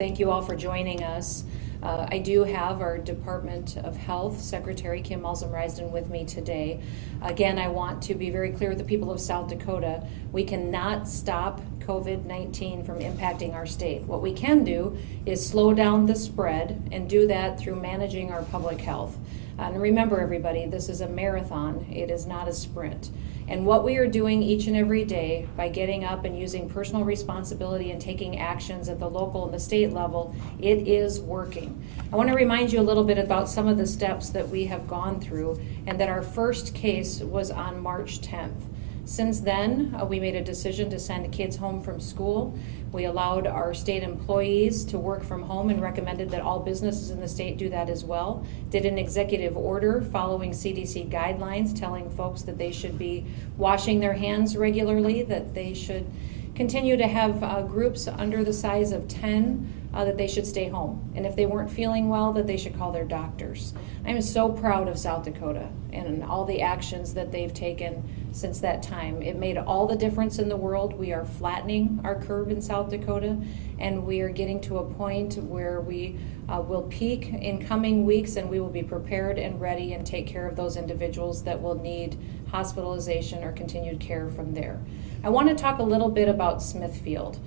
Thank you all for joining us. I do have our Department of Health Secretary Kim Malzum-Risden with me today. Again, I want to be very clear with the people of South Dakota. We cannot stop COVID-19 from impacting our state. What we can do is slow down the spread and do that through managing our public health. And remember, everybody, this is a marathon. It is not a sprint. And what we are doing each and every day by getting up and using personal responsibility and taking actions at the local and the state level, it is working. I want to remind you a little bit about some of the steps that we have gone through, and that our first case was on March 10th. Since then, we made a decision to send kids home from school. We allowed our state employees to work from home and recommended that all businesses in the state do that as well. Did an executive order following CDC guidelines telling folks that they should be washing their hands regularly, that they should continue to have groups under the size of 10, that they should stay home. And if they weren't feeling well, that they should call their doctors. I'm so proud of South Dakota and all the actions that they've taken since that time. It made all the difference in the world. We are flattening our curve in South Dakota, and we are getting to a point where we will peak in coming weeks, and we will be prepared and ready and take care of those individuals that will need hospitalization or continued care from there. I want to talk a little bit about Smithfield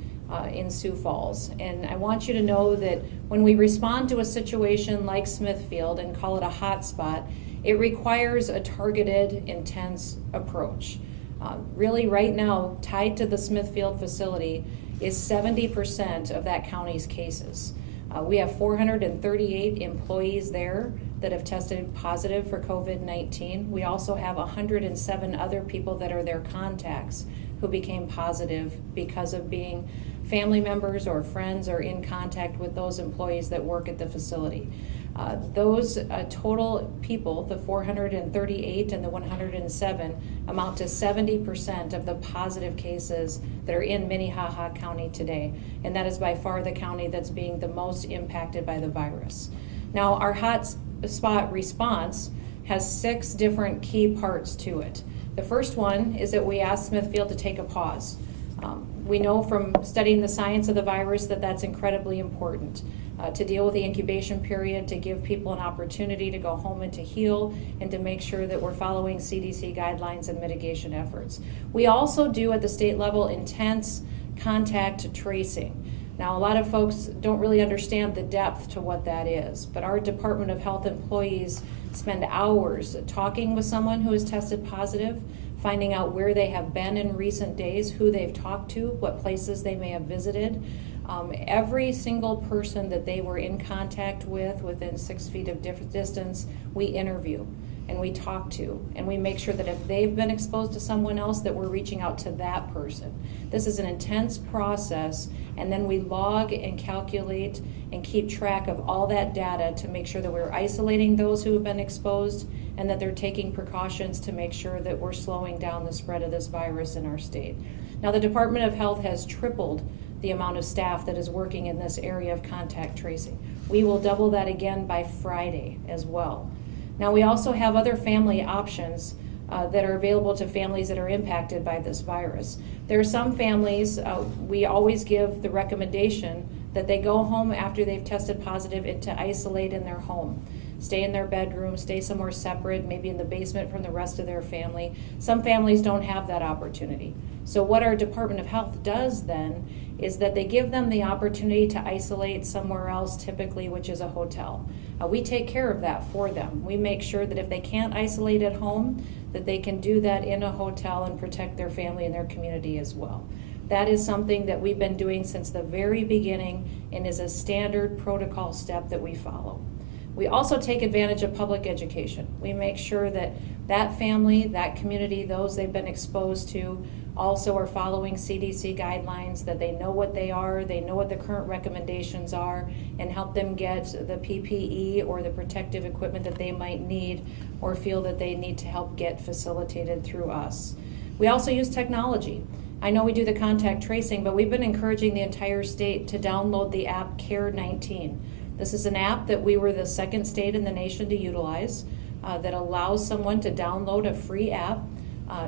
in Sioux Falls, and I want you to know that when we respond to a situation like Smithfield and call it a hot spot, it requires a targeted, intense approach. Really right now, tied to the Smithfield facility is 70% of that county's cases. We have 438 employees there that have tested positive for COVID-19. We also have 107 other people that are their contacts who became positive because of being family members or friends or in contact with those employees that work at the facility. Those total people, the 438 and the 107, amount to 70% of the positive cases that are in Minnehaha County today. And that is by far the county that's being the most impacted by the virus. Now, our hot spot response has 6 different key parts to it. The first one is that we asked Smithfield to take a pause. We know from studying the science of the virus that that's incredibly important. To deal with the incubation period, to give people an opportunity to go home and to heal, and to make sure that we're following CDC guidelines and mitigation efforts. We also do at the state level intense contact tracing. Now, a lot of folks don't really understand the depth to what that is, but our Department of Health employees spend hours talking with someone who has tested positive, finding out where they have been in recent days, who they've talked to, what places they may have visited. Every single person that they were in contact with within 6 feet of distance, we interview and we talk to, and we make sure that if they've been exposed to someone else, that we're reaching out to that person. This is an intense process, and then we log and calculate and keep track of all that data to make sure that we're isolating those who have been exposed and that they're taking precautions to make sure that we're slowing down the spread of this virus in our state. Now, the Department of Health has tripled the amount of staff that is working in this area of contact tracing. We will double that again by Friday as well. Now, we also have other family options that are available to families that are impacted by this virus. There are some families, we always give the recommendation that they go home after they've tested positive and to isolate in their home. Stay in their bedroom, stay somewhere separate, maybe in the basement from the rest of their family. Some families don't have that opportunity. So what our Department of Health does then is that they give them the opportunity to isolate somewhere else, typically, which is a hotel. We take care of that for them. We make sure that if they can't isolate at home, that they can do that in a hotel and protect their family and their community as well. That is something that we've been doing since the very beginning and is a standard protocol step that we follow. We also take advantage of public education. We make sure that that family, that community, those they've been exposed to, also are following CDC guidelines, that they know what they are, they know what the current recommendations are, and help them get the PPE or the protective equipment that they might need or feel that they need to help get facilitated through us. We also use technology. I know we do the contact tracing, but we've been encouraging the entire state to download the app Care19. This is an app that we were the second state in the nation to utilize that allows someone to download a free app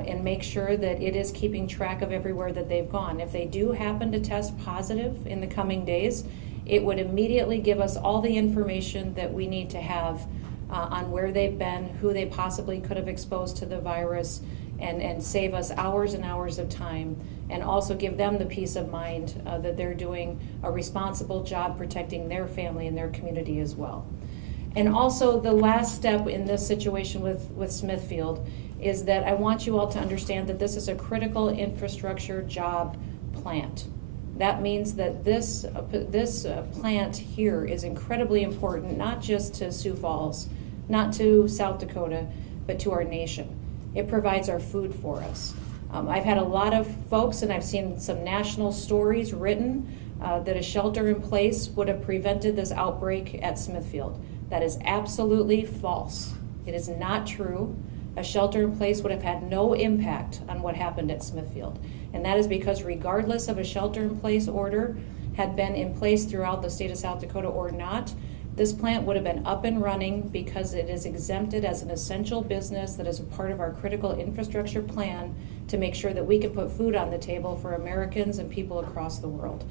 and make sure that it is keeping track of everywhere that they've gone. If they do happen to test positive in the coming days, it would immediately give us all the information that we need to have on where they've been, who they possibly could have exposed to the virus, and save us hours and hours of time, and also give them the peace of mind that they're doing a responsible job protecting their family and their community as well. And also the last step in this situation with Smithfield is that I want you all to understand that this is a critical infrastructure job plant. That means that this plant here is incredibly important, not just to Sioux Falls, not to South Dakota, but to our nation. It provides our food for us. I've had a lot of folks, and I've seen some national stories written that a shelter in place would have prevented this outbreak at Smithfield. That is absolutely false. It is not true. A shelter in place would have had no impact on what happened at Smithfield. And that is because regardless of a shelter in place order had been in place throughout the state of South Dakota or not, this plant would have been up and running because it is exempted as an essential business that is a part of our critical infrastructure plan to make sure that we can put food on the table for Americans and people across the world.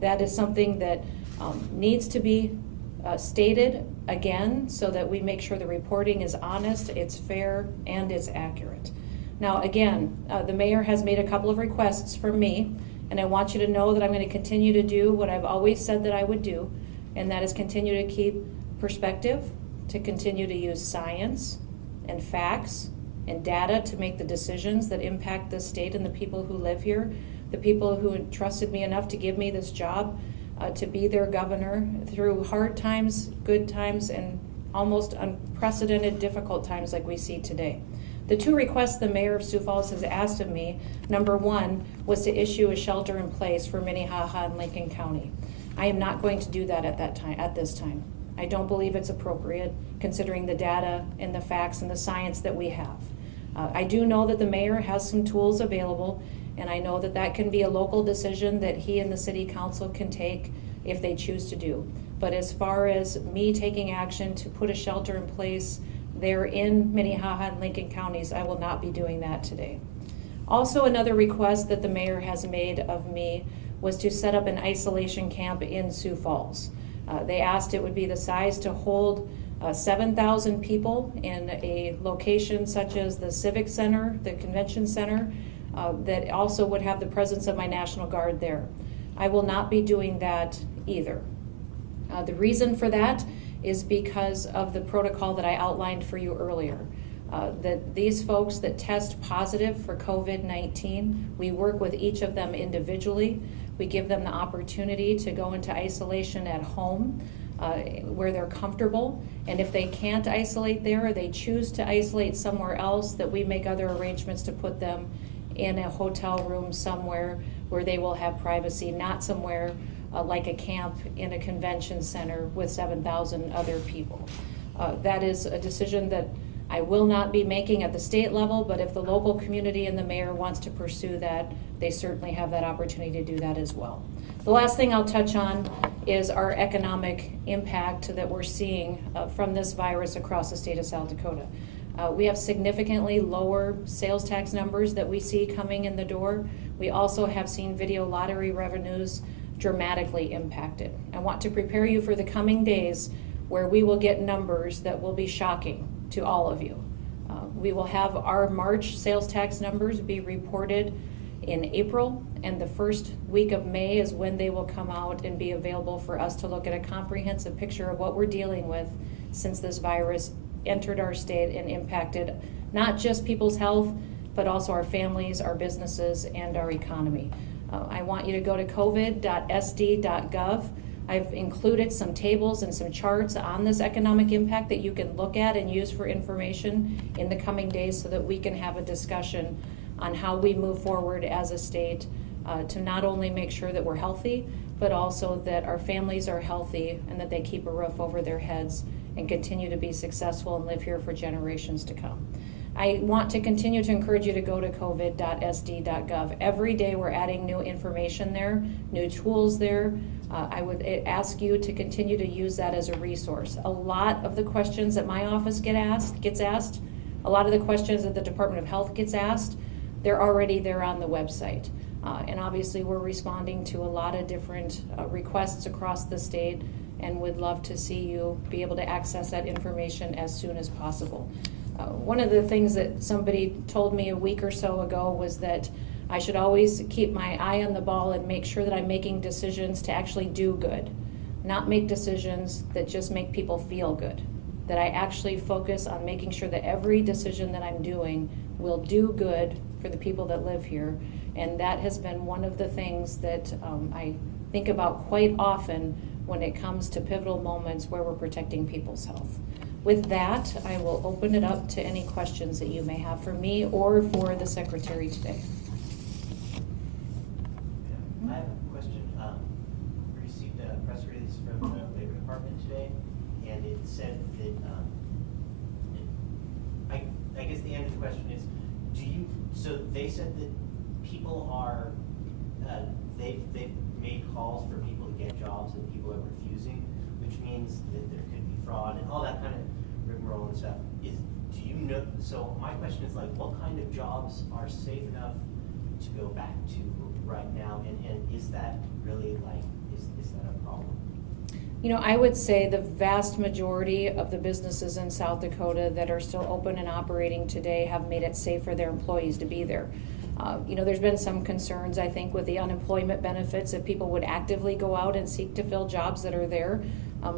That is something that needs to be stated again so that we make sure the reporting is honest, it's fair, and it's accurate. Now again, the mayor has made a couple of requests from me, and I want you to know that I'm going to continue to do what I've always said that I would do, and that is continue to keep perspective, to continue to use science and facts and data to make the decisions that impact the state and the people who live here, the people who entrusted me enough to give me this job, to be their governor through hard times, good times, and almost unprecedented difficult times like we see today. The two requests the mayor of Sioux Falls has asked of me, number one, was to issue a shelter in place for Minnehaha and Lincoln County. I am not going to do that at this time. I don't believe it's appropriate considering the data and the facts and the science that we have. I do know that the mayor has some tools available, and I know that that can be a local decision that he and the city council can take if they choose to do. But as far as me taking action to put a shelter in place there in Minnehaha and Lincoln counties, I will not be doing that today. Also, another request that the mayor has made of me was to set up an isolation camp in Sioux Falls. They asked it would be the size to hold 7,000 people in a location such as the Civic Center, the Convention Center, that also would have the presence of my National Guard there. I will not be doing that either. The reason for that is because of the protocol that I outlined for you earlier. That these folks that test positive for COVID-19, we work with each of them individually. We give them the opportunity to go into isolation at home where they're comfortable. And if they can't isolate there, or they choose to isolate somewhere else, that we make other arrangements to put them in a hotel room somewhere where they will have privacy, not somewhere like a camp in a convention center with 7,000 other people. That is a decision that I will not be making at the state level, but if the local community and the mayor wants to pursue that, they certainly have that opportunity to do that as well. The last thing I'll touch on is our economic impact that we're seeing from this virus across the state of South Dakota. We have significantly lower sales tax numbers that we see coming in the door. We also have seen video lottery revenues dramatically impacted. I want to prepare you for the coming days where we will get numbers that will be shocking to all of you. We will have our March sales tax numbers be reported in April, and the first week of May is when they will come out and be available for us to look at a comprehensive picture of what we're dealing with since this virus entered our state and impacted not just people's health, but also our families, our businesses, and our economy. I want you to go to covid.sd.gov. I've included some tables and some charts on this economic impact that you can look at and use for information in the coming days so that we can have a discussion on how we move forward as a state to not only make sure that we're healthy, but also that our families are healthy and that they keep a roof over their heads and continue to be successful and live here for generations to come. I want to continue to encourage you to go to covid.sd.gov. Every day we're adding new information there, new tools there. I would ask you to continue to use that as a resource. A lot of the questions that my office gets asked, a lot of the questions that the Department of Health gets asked, they're already there on the website. And obviously we're responding to a lot of different requests across the state, and would love to see you be able to access that information as soon as possible. One of the things that somebody told me a week or so ago was that I should always keep my eye on the ball and make sure that I'm making decisions to actually do good, not make decisions that just make people feel good. That I actually focus on making sure that every decision that I'm doing will do good for the people that live here. And that has been one of the things that I think about quite often when it comes to pivotal moments where we're protecting people's health. With that, I will open it up to any questions that you may have for me or for the secretary today. I have a question. We received a press release from the Labor Department today, and it said that, I guess the end of the question is, so they said that people are, they've made calls for people to get jobs and people are refusing, which means that there could be fraud and all that kind of rigmarole and stuff. Do you know, so my question is, like, what kind of jobs are safe enough to go back to right now, and is that really, like, is that a problem? You know, I would say the vast majority of the businesses in South Dakota that are still open and operating today have made it safe for their employees to be there. You know, there's been some concerns, I think, with the unemployment benefits, if people would actively go out and seek to fill jobs that are there.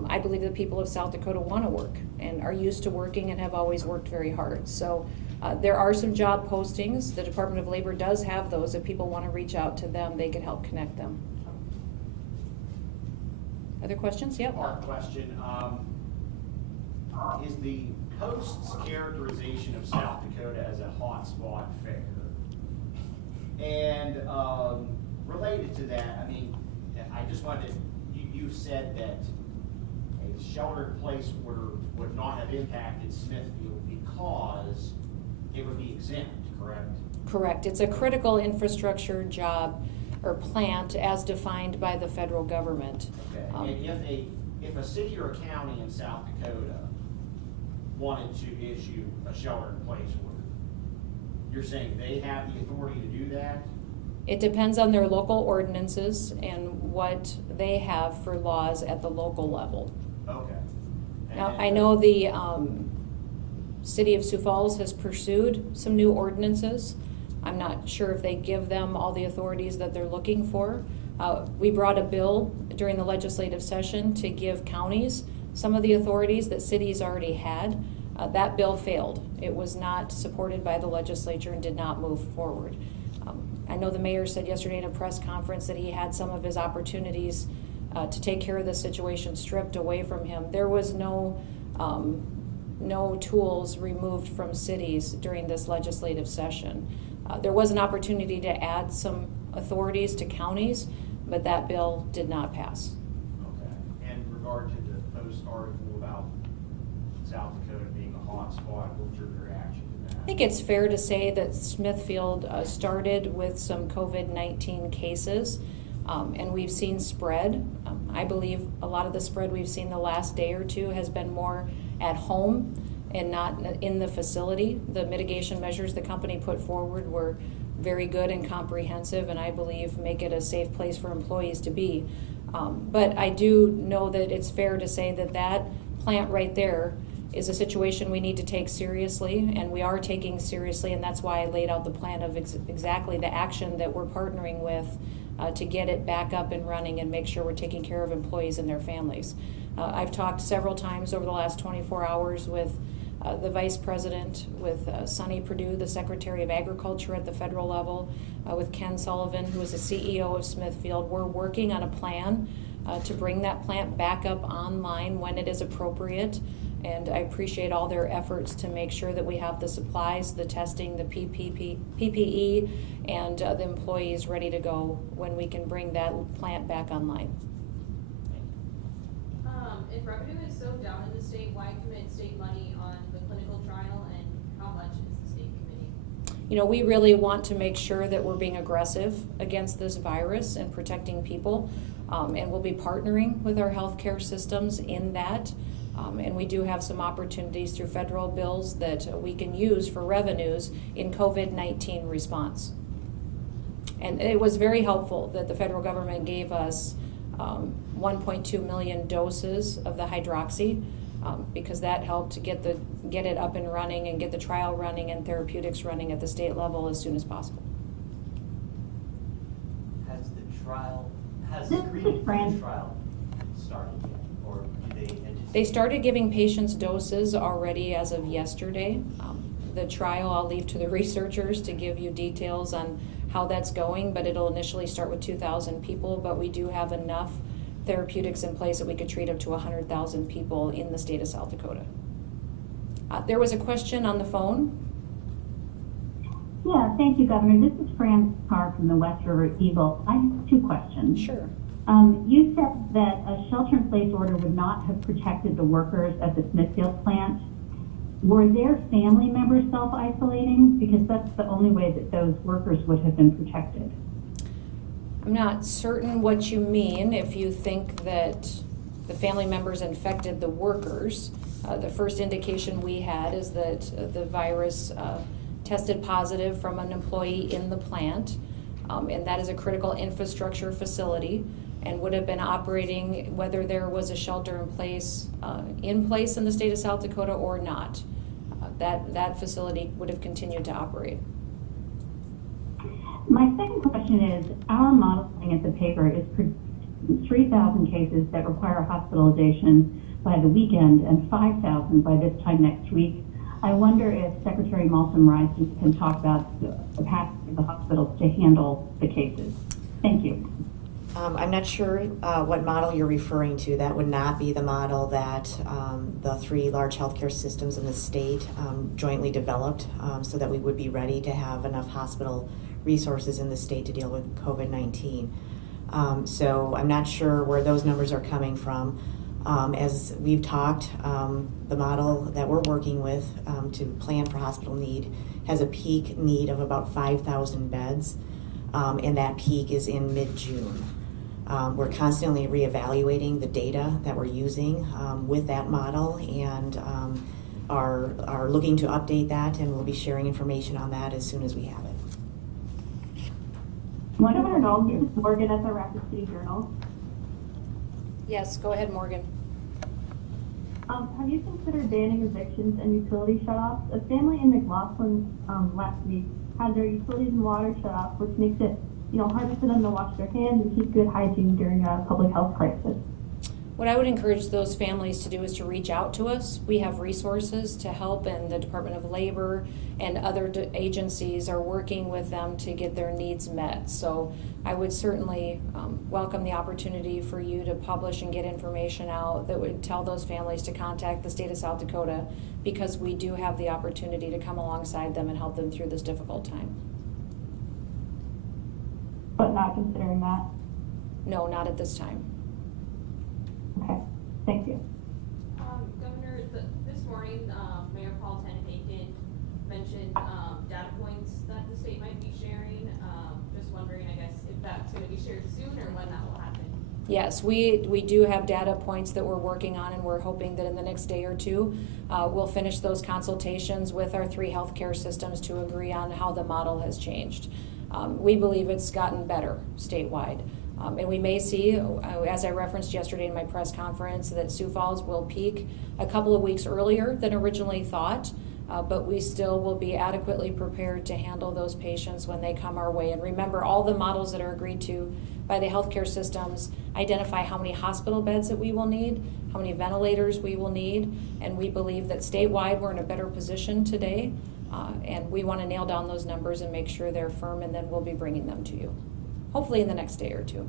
I believe the people of South Dakota want to work and are used to working and have always worked very hard. So there are some job postings. The Department of Labor does have those. If people want to reach out to them, they can help connect them. Other questions? Yep. Part question. Is the Post's characterization of South Dakota as a hotspot fair? And related to that, I mean, I just wanted to, you said that a shelter-in-place order would not have impacted Smithfield because it would be exempt, correct? Correct. It's a critical infrastructure job or plant as defined by the federal government. Okay. And if a city or a county in South Dakota wanted to issue a shelter-in-place order, you're saying they have the authority to do that? It depends on their local ordinances and what they have for laws at the local level. Okay. Now, I know the city of Sioux Falls has pursued some new ordinances. I'm not sure if they give them all the authorities that they're looking for. We brought a bill during the legislative session to give counties some of the authorities that cities already had. That bill failed. It was not supported by the legislature and did not move forward. I know the mayor said yesterday in a press conference that he had some of his opportunities to take care of the situation stripped away from him. There was no tools removed from cities during this legislative session. There was an opportunity to add some authorities to counties, but that bill did not pass. Okay. And in regard to the Post article about South Dakota being a hot spot, what's your reaction to that? I think it's fair to say that Smithfield started with some COVID-19 cases, and we've seen spread. I believe a lot of the spread we've seen the last day or two has been more at home and not in the facility. The mitigation measures the company put forward were very good and comprehensive, and I believe make it a safe place for employees to be. But I do know that it's fair to say that that plant right there is a situation we need to take seriously, and we are taking seriously, and that's why I laid out the plan of exactly the action that we're partnering with to get it back up and running and make sure we're taking care of employees and their families. I've talked several times over the last 24 hours with the Vice President, with Sonny Perdue, the Secretary of Agriculture at the federal level, with Ken Sullivan, who is the CEO of Smithfield. We're working on a plan to bring that plant back up online when it is appropriate, and I appreciate all their efforts to make sure that we have the supplies, the testing, the PPE, and the employees ready to go when we can bring that plant back online. If revenue is so down in the state, why commit state money on the clinical trial, and how much is the state committing? You know, we really want to make sure that we're being aggressive against this virus and protecting people, and we'll be partnering with our healthcare systems in that. And we do have some opportunities through federal bills that we can use for revenues in COVID-19 response. And it was very helpful that the federal government gave us 1.2 million doses of the hydroxy, because that helped to get it up and running and get the trial running and therapeutics running at the state level as soon as possible. Has the screening for the trial started yet, or do they anticipate? They started giving patients doses already as of yesterday. The trial, I'll leave to the researchers to give you details on how that's going, but it'll initially start with 2,000 people, but we do have enough therapeutics in place that we could treat up to 100,000 people in the state of South Dakota. There was a question on the phone. Yeah, thank you, Governor. This is Fran Carr from the West River Eagle. I have two questions. Sure. You said that a shelter-in-place order would not have protected the workers at the Smithfield plant. Were their family members self-isolating? Because that's the only way that those workers would have been protected. I'm not certain what you mean if you think that the family members infected the workers. The first indication we had is that the virus tested positive from an employee in the plant, and that is a critical infrastructure facility and would have been operating whether there was a shelter in place in the state of South Dakota or not. That facility would have continued to operate. My second question is, our modeling at the paper is 3,000 cases that require hospitalization by the weekend and 5,000 by this time next week. I wonder if Secretary Malcolm-Rice can talk about the capacity of the hospitals to handle the cases. Thank you. I'm not sure what model you're referring to. That would not be the model that the three large healthcare systems in the state jointly developed, so that we would be ready to have enough hospital resources in the state to deal with COVID-19. So I'm not sure where those numbers are coming from. As we've talked, the model that we're working with to plan for hospital need has a peak need of about 5,000 beds, and that peak is in mid-June. We're constantly reevaluating the data that we're using with that model, and are looking to update that, and we'll be sharing information on that as soon as we have it. Governor Noem, this is Morgan at the Rapid City Journal. Yes, go ahead, Morgan. Have you considered banning evictions and utility shutoffs? A family in McLaughlin last week had their utilities and water shut off, which makes it harder for them to wash their hands and keep good hygiene during a public health crisis. What I would encourage those families to do is to reach out to us. We have resources to help, and the Department of Labor and other agencies are working with them to get their needs met. So I would certainly welcome the opportunity for you to publish and get information out that would tell those families to contact the state of South Dakota, because we do have the opportunity to come alongside them and help them through this difficult time. But not considering that? No, not at this time. Okay, thank you. Governor, this morning, Mayor Paul Tenenbaum mentioned data points that the state might be sharing. Just wondering, I guess, if that's going to be shared soon or when that will happen. Yes, we do have data points that we're working on, and we're hoping that in the next day or two we'll finish those consultations with our three healthcare systems to agree on how the model has changed. We believe it's gotten better statewide. And we may see, as I referenced yesterday in my press conference, that Sioux Falls will peak a couple of weeks earlier than originally thought, but we still will be adequately prepared to handle those patients when they come our way. And remember, all the models that are agreed to by the healthcare systems identify how many hospital beds that we will need, how many ventilators we will need, and we believe that statewide we're in a better position today, and we want to nail down those numbers and make sure they're firm, and then we'll be bringing them to you, hopefully in the next day or two.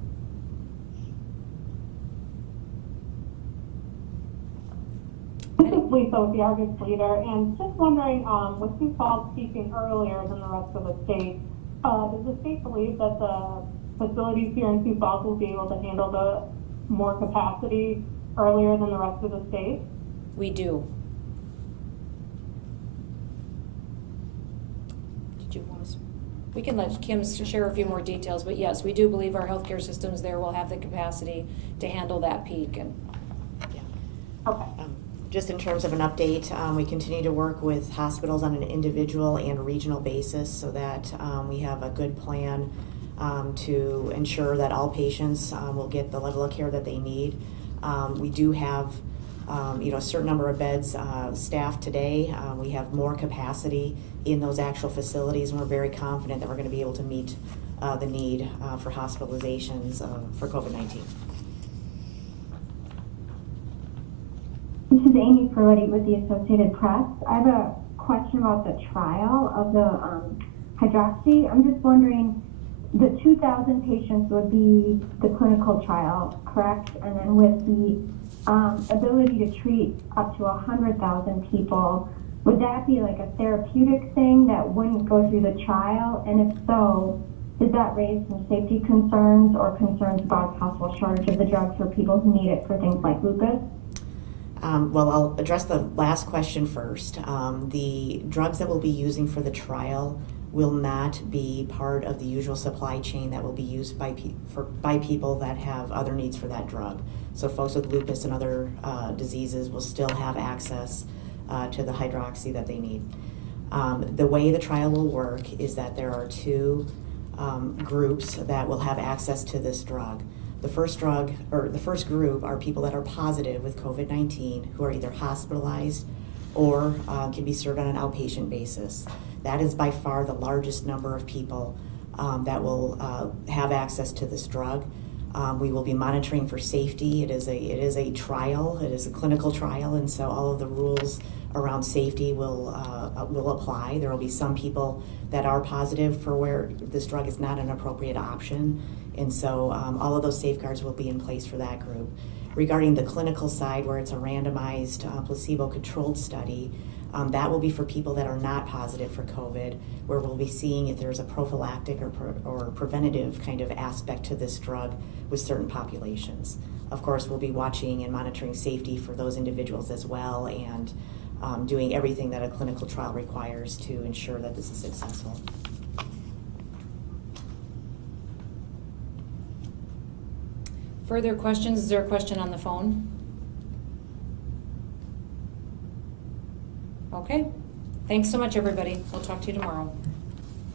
This is Lisa with the Argus Leader, and just wondering, with Sioux Falls peaking earlier than the rest of the state, does the state believe that the facilities here in Sioux Falls will be able to handle the more capacity earlier than the rest of the state? We do. Did you want to? We can let Kim share a few more details, but yes, we do believe our healthcare systems there will have the capacity to handle that peak. And Yeah. Okay. Just in terms of an update, we continue to work with hospitals on an individual and regional basis so that we have a good plan to ensure that all patients will get the level of care that they need. We do have a certain number of beds staffed today. We have more capacity in those actual facilities, and we're very confident that we're going to be able to meet the need for hospitalizations for COVID-19. This is Amy Perletti with the Associated Press. I have a question about the trial of the hydroxy. I'm just wondering, the 2,000 patients would be the clinical trial, correct? And then with the ability to treat up to 100,000 people, would that be like a therapeutic thing that wouldn't go through the trial? And if so, did that raise some safety concerns or concerns about possible shortage of the drug for people who need it for things like lupus? Well, I'll address the last question first. The drugs that we'll be using for the trial will not be part of the usual supply chain that will be used by people that have other needs for that drug. So folks with lupus and other diseases will still have access to the hydroxy that they need. The way the trial will work is that there are two groups that will have access to this drug. The first group are people that are positive with COVID-19 who are either hospitalized or can be served on an outpatient basis. That is by far the largest number of people that will have access to this drug. We will be monitoring for safety. It is a trial. It is a clinical trial, and so all of the rules around safety will apply. There will be some people that are positive for where this drug is not an appropriate option, and so all of those safeguards will be in place for that group. Regarding the clinical side, where it's a randomized placebo-controlled study, that will be for people that are not positive for COVID, where we'll be seeing if there's a prophylactic or preventative kind of aspect to this drug with certain populations. Of course, we'll be watching and monitoring safety for those individuals as well, and doing everything that a clinical trial requires to ensure that this is successful. Further questions? Is there a question on the phone? Okay. Thanks so much, everybody. We'll talk to you tomorrow.